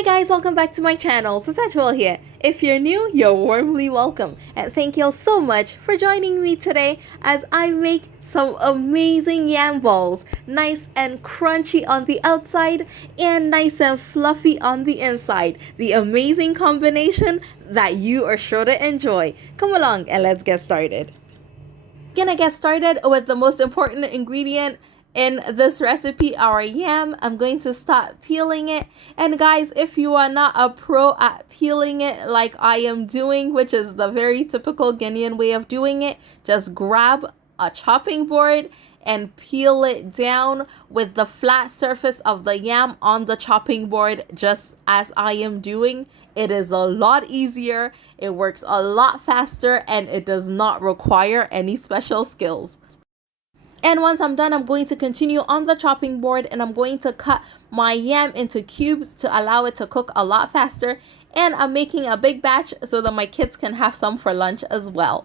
Hi guys, welcome back to my channel, Perpetual here. If you're new, you're warmly welcome. And thank you all so much for joining me today as I make some amazing yam balls. Nice and crunchy on the outside and nice and fluffy on the inside. The amazing combination that you are sure to enjoy. Come along and let's get started. Gonna get started with the most important ingredient in this recipe, our yam. I'm going to start peeling it, and guys, if you are not a pro at peeling it like I am doing, which is the very typical Ghanaian way of doing it, just grab a chopping board and peel it down with the flat surface of the yam on the chopping board, just as I am doing. It is a lot easier, it works a lot faster, and it does not require any special skills. And once I'm done, I'm going to continue on the chopping board and I'm going to cut my yam into cubes to allow it to cook a lot faster. And I'm making a big batch so that my kids can have some for lunch as well.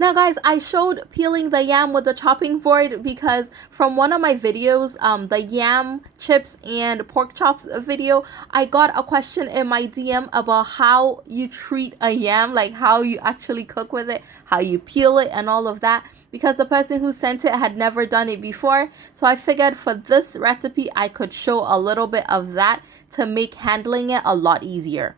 Now guys, I showed peeling the yam with the chopping board because from one of my videos, the yam chips and pork chops video, I got a question in my DM about how you treat a yam, like how you actually cook with it, how you peel it and all of that, because the person who sent it had never done it before. So I figured for this recipe, I could show a little bit of that to make handling it a lot easier.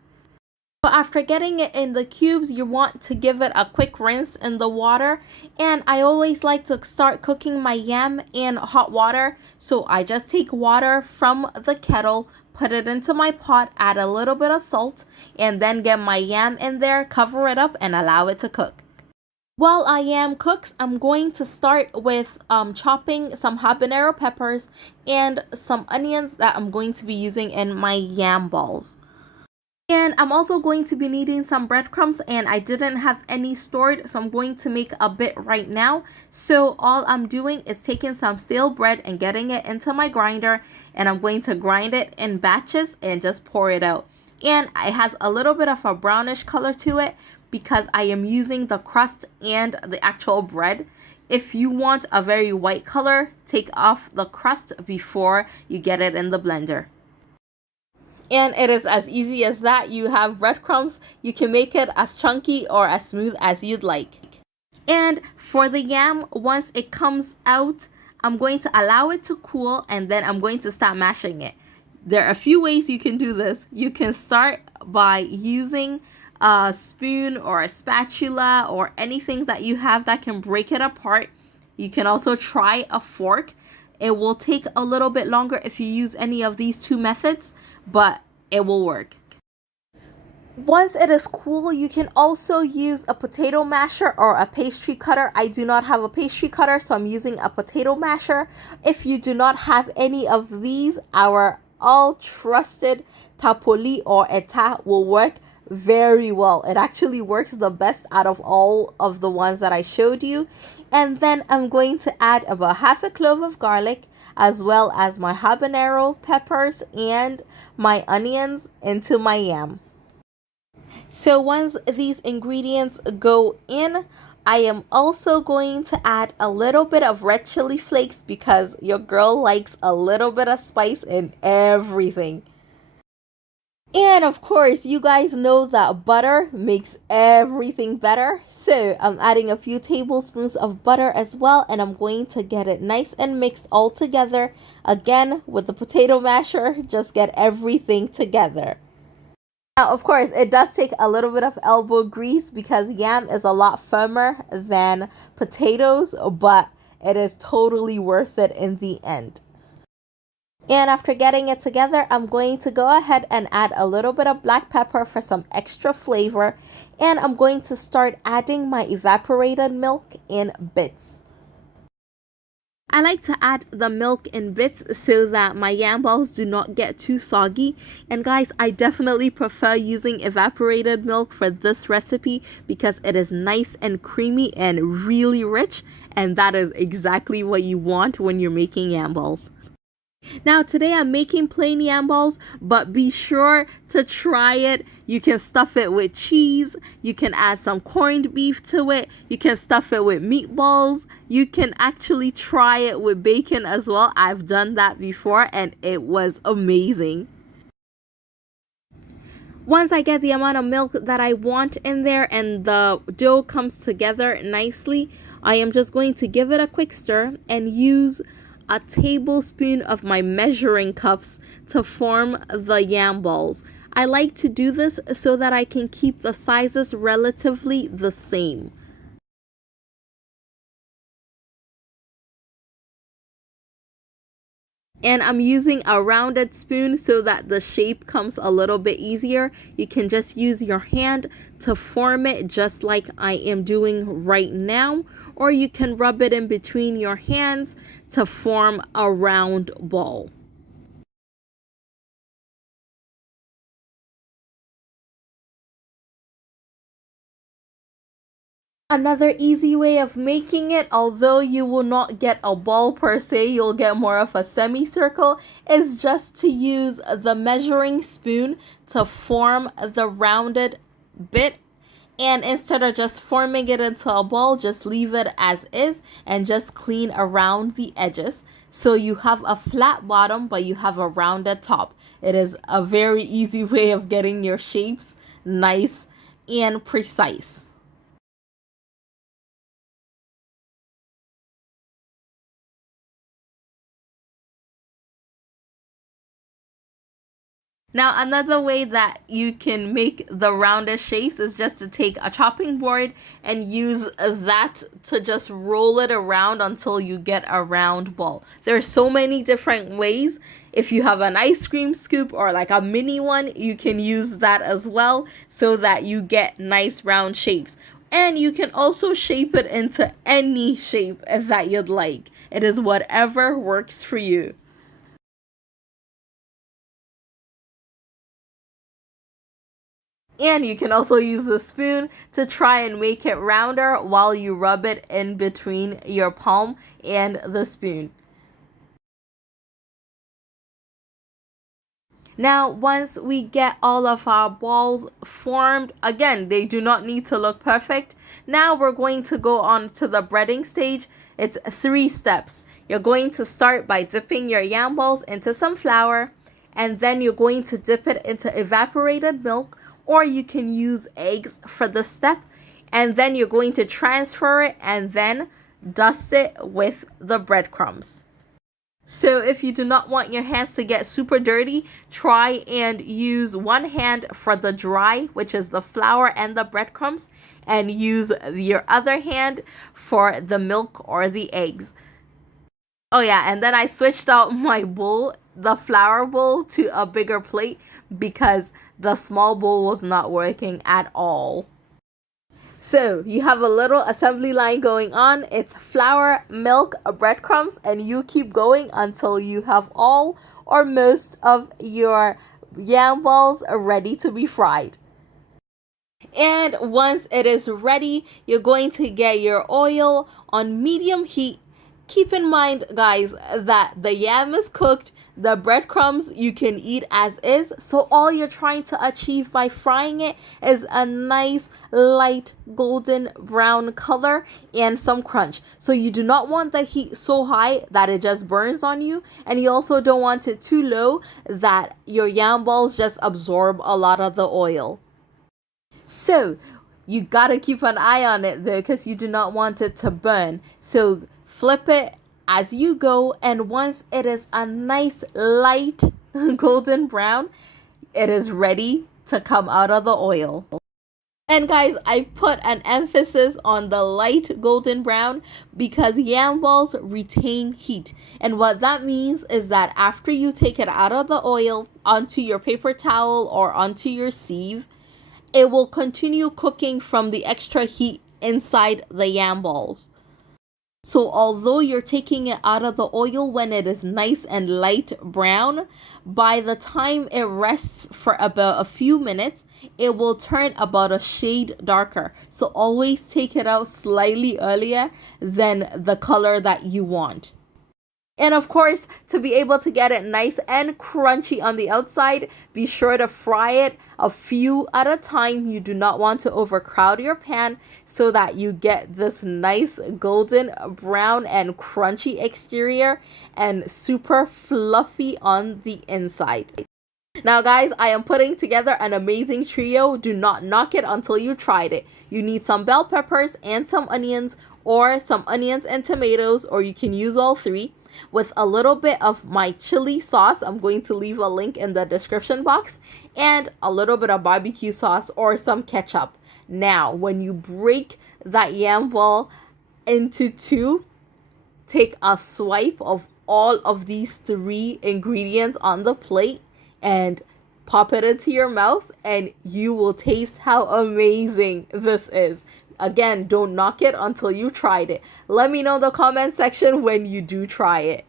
So after getting it in the cubes, you want to give it a quick rinse in the water. And I always like to start cooking my yam in hot water. So I just take water from the kettle, put it into my pot, add a little bit of salt, and then get my yam in there, cover it up, and allow it to cook. While our yam cooks, I'm going to start with chopping some habanero peppers and some onions that I'm going to be using in my yam balls. And I'm also going to be needing some breadcrumbs, and I didn't have any stored, so I'm going to make a bit right now. So all I'm doing is taking some stale bread and getting it into my grinder, and I'm going to grind it in batches and just pour it out. And it has a little bit of a brownish color to it because I am using the crust and the actual bread. If you want a very white color, take off the crust before you get it in the blender. And it is as easy as that. You have breadcrumbs. You can make it as chunky or as smooth as you'd like. And for the yam, once it comes out, I'm going to allow it to cool and then I'm going to start mashing it. There are a few ways you can do this. You can start by using a spoon or a spatula or anything that you have that can break it apart. You can also try a fork. It will take a little bit longer if you use any of these two methods, but it will work. Once it is cool, you can also use a potato masher or a pastry cutter. I do not have a pastry cutter, so I'm using a potato masher. If you do not have any of these, our all trusted tapoli or eta will work very well. It actually works the best out of all of the ones that I showed you. And then I'm going to add about half a clove of garlic, as well as my habanero peppers and my onions into my yam. So once these ingredients go in, I am also going to add a little bit of red chili flakes because your girl likes a little bit of spice in everything. And of course, you guys know that butter makes everything better. So I'm adding a few tablespoons of butter as well, and I'm going to get it nice and mixed all together. Again, with the potato masher, just get everything together. Now, of course, it does take a little bit of elbow grease because yam is a lot firmer than potatoes, but it is totally worth it in the end. And after getting it together, I'm going to go ahead and add a little bit of black pepper for some extra flavor. And I'm going to start adding my evaporated milk in bits. I like to add the milk in bits so that my yam balls do not get too soggy. And guys, I definitely prefer using evaporated milk for this recipe because it is nice and creamy and really rich. And that is exactly what you want when you're making yam balls. Now today I'm making plain yam balls, but be sure to try it. You can stuff it with cheese, you can add some corned beef to it, you can stuff it with meatballs, you can actually try it with bacon as well. I've done that before and it was amazing. Once I get the amount of milk that I want in there and the dough comes together nicely, I am just going to give it a quick stir and use a tablespoon of my measuring cups to form the yam balls. I like to do this so that I can keep the sizes relatively the same. And I'm using a rounded spoon so that the shape comes a little bit easier. You can just use your hand to form it just like I am doing right now, or you can rub it in between your hands to form a round ball. Another easy way of making it, although you will not get a ball per se, you'll get more of a semicircle, is just to use the measuring spoon to form the rounded bit. And instead of just forming it into a ball, just leave it as is and just clean around the edges. So you have a flat bottom, but you have a rounded top. It is a very easy way of getting your shapes nice and precise. Now, another way that you can make the roundest shapes is just to take a chopping board and use that to just roll it around until you get a round ball. There are so many different ways. If you have an ice cream scoop or like a mini one, you can use that as well so that you get nice round shapes. And you can also shape it into any shape that you'd like. It is whatever works for you. And you can also use the spoon to try and make it rounder while you rub it in between your palm and the spoon. Now, once we get all of our balls formed, again, they do not need to look perfect. Now we're going to go on to the breading stage. It's 3 steps. You're going to start by dipping your yam balls into some flour, and then you're going to dip it into evaporated milk, or you can use eggs for the step, and then you're going to transfer it and then dust it with the breadcrumbs. So if you do not want your hands to get super dirty, try and use one hand for the dry, which is the flour and the breadcrumbs, and use your other hand for the milk or the eggs. Oh yeah, and then I switched out my bowl, the flour bowl, to a bigger plate because the small bowl was not working at all. So you have a little assembly line going on. It's flour, milk, breadcrumbs, and you keep going until you have all or most of your yam balls ready to be fried. And once it is ready, you're going to get your oil on medium heat. Keep in mind, guys, that the yam is cooked, the breadcrumbs you can eat as is. So all you're trying to achieve by frying it is a nice light golden brown color and some crunch. So you do not want the heat so high that it just burns on you. And you also don't want it too low that your yam balls just absorb a lot of the oil. So you gotta keep an eye on it though, because you do not want it to burn. So flip it as you go, and once it is a nice light golden brown, it is ready to come out of the oil. And guys, I put an emphasis on the light golden brown because yam balls retain heat. And what that means is that after you take it out of the oil onto your paper towel or onto your sieve, it will continue cooking from the extra heat inside the yam balls. So although you're taking it out of the oil when it is nice and light brown, by the time it rests for about a few minutes, it will turn about a shade darker. So always take it out slightly earlier than the color that you want. And of course, to be able to get it nice and crunchy on the outside, be sure to fry it a few at a time. You do not want to overcrowd your pan so that you get this nice golden brown and crunchy exterior and super fluffy on the inside. Now guys, I am putting together an amazing trio. Do not knock it until you tried it. You need some bell peppers and some onions, or some onions and tomatoes, or you can use all three. With a little bit of my chili sauce, I'm going to leave a link in the description box, and a little bit of barbecue sauce or some ketchup. Now, when you break that yam ball into two, take a swipe of all of these three ingredients on the plate and pop it into your mouth, and you will taste how amazing this is. Again, don't knock it until you tried it. Let me know in the comment section when you do try it.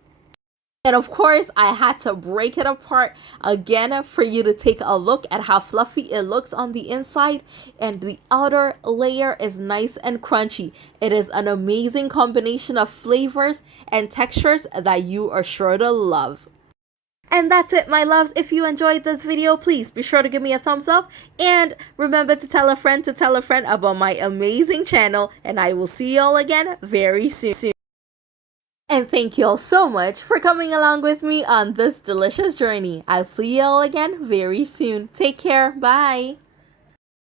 And of course, I had to break it apart again for you to take a look at how fluffy it looks on the inside, and the outer layer is nice and crunchy. It is an amazing combination of flavors and textures that you are sure to love. And that's it, my loves. If you enjoyed this video, please be sure to give me a thumbs up, and remember to tell a friend about my amazing channel, and I will see you all again very soon. And thank you all so much for coming along with me on this delicious journey. I'll see you all again very soon. Take care. Bye.